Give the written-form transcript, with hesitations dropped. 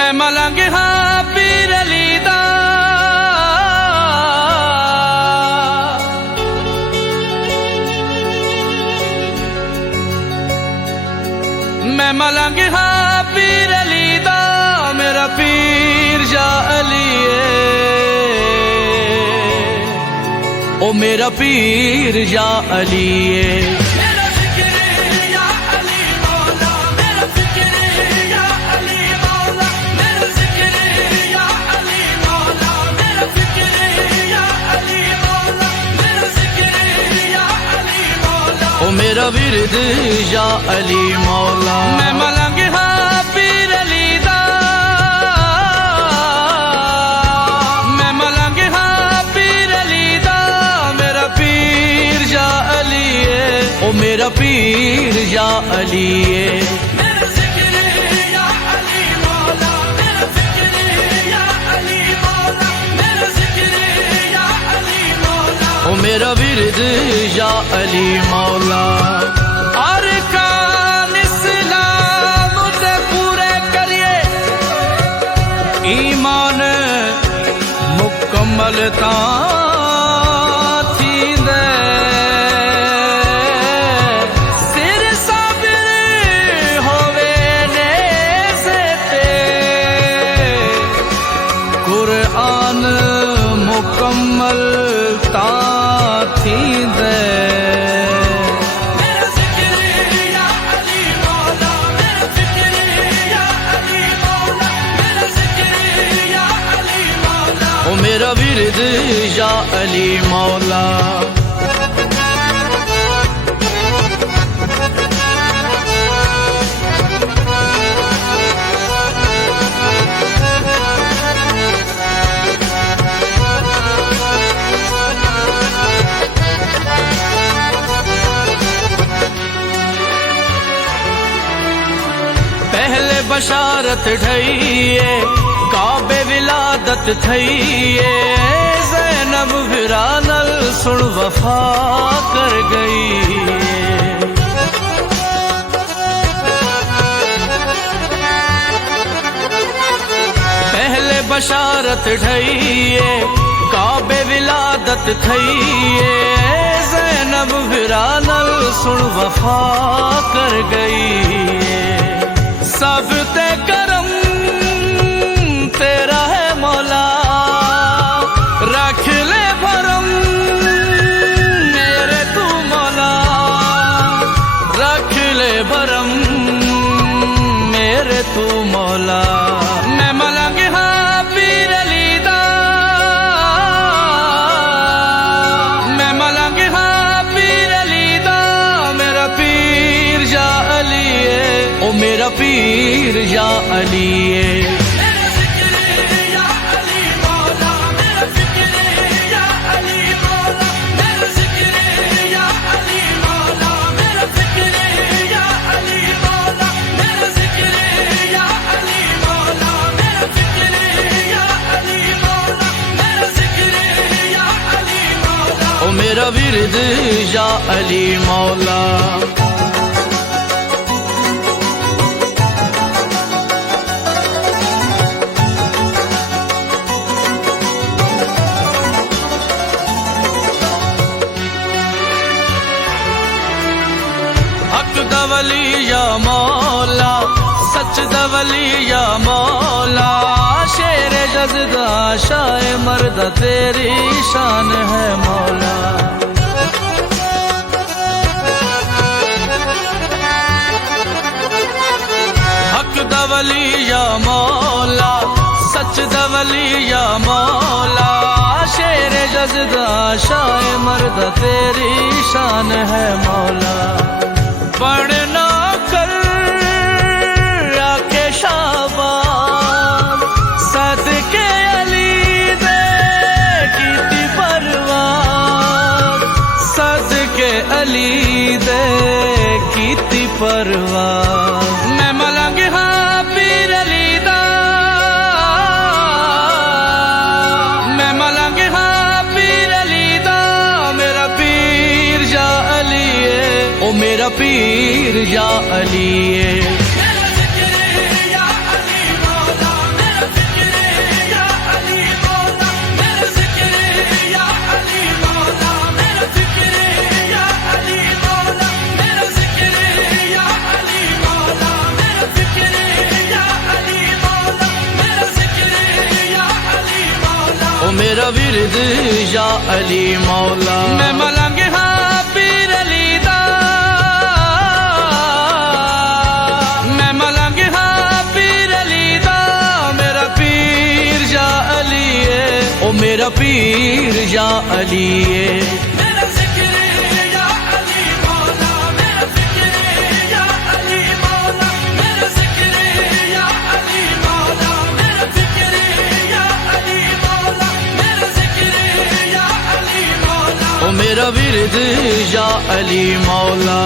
میں ملنگ ہاں پیر علی دا، میں ملنگ ہاں پیر علی دا، میرا پیر یا علی ہے، او میرا پیر یا علی ہے۔ میرا ورد یا علی مولا، میں ملنگ ہاں پیر علی دا، میں ملنگ ہاں پیر علی دا، میرا پیر یا علی ہے، او میرا پیر یا علی ہے۔ میرا ورد یا علی مولا، ارکان اسلام تے پورے کریے، ایمان مکمل تاں تھیندے، سر صابر ہووے نیزے تے، قرآن مکمل تاں میرا ورد یا علی مولا۔ پہلے بشارت ڈھئیے، کعبے ولادت تھئیے، زینب ویرانل سن وفا کر گئی، پہلے بشارت ڈھئیے، کعبے ولادت تھئیے، زینب ویرانل سن وفا کر گئی، سب تے کرم تیرا ہے مولا، رکھ لے بھرم میرے تو مولا، رکھ لے بھرم میرے تو مولا، میں ملنگ ہاں پیر علی دا، میں ملنگ ہاں پیر علی دا، میرا پیر یا علی ہے، او میرا پیر یا علی ہے۔ میرا ورد یا علی مولا، حق دا ولی یا مولا، سچ دا ولی یا مولا، شیر جزدہ شاہ مرد تیری شان ہے مولا، حق دا ولی یا مولا، سچ دا ولی یا مولا، شیر جزدہ شاہ مرد تیری شان ہے مولا، پڑھنا کر آکے شابان، صدقے علی دے کیتی پروان، صدقے علی دے کیتی پروان، میں ملنگ ہاں پیر علی دا، میں ملنگ ہاں پیر علی دا، میرا پیر یا علی ہے، او میرا پیر یا علی ہے۔ میرا ورد یا علی مولا میں ملنگ ہاں پیر علی دا میں ملنگ ہاں پیر علی دا میرا پیر یا علی ہے او میرا پیر یا علی ہے میرا ذکر یا علی مولا میرا فکر یا علی مولا میرا ذکر یا علی مولا میرا فکر یا علی مولا میرا ذکر یا علی مولا او میرا ورد یا علی مولا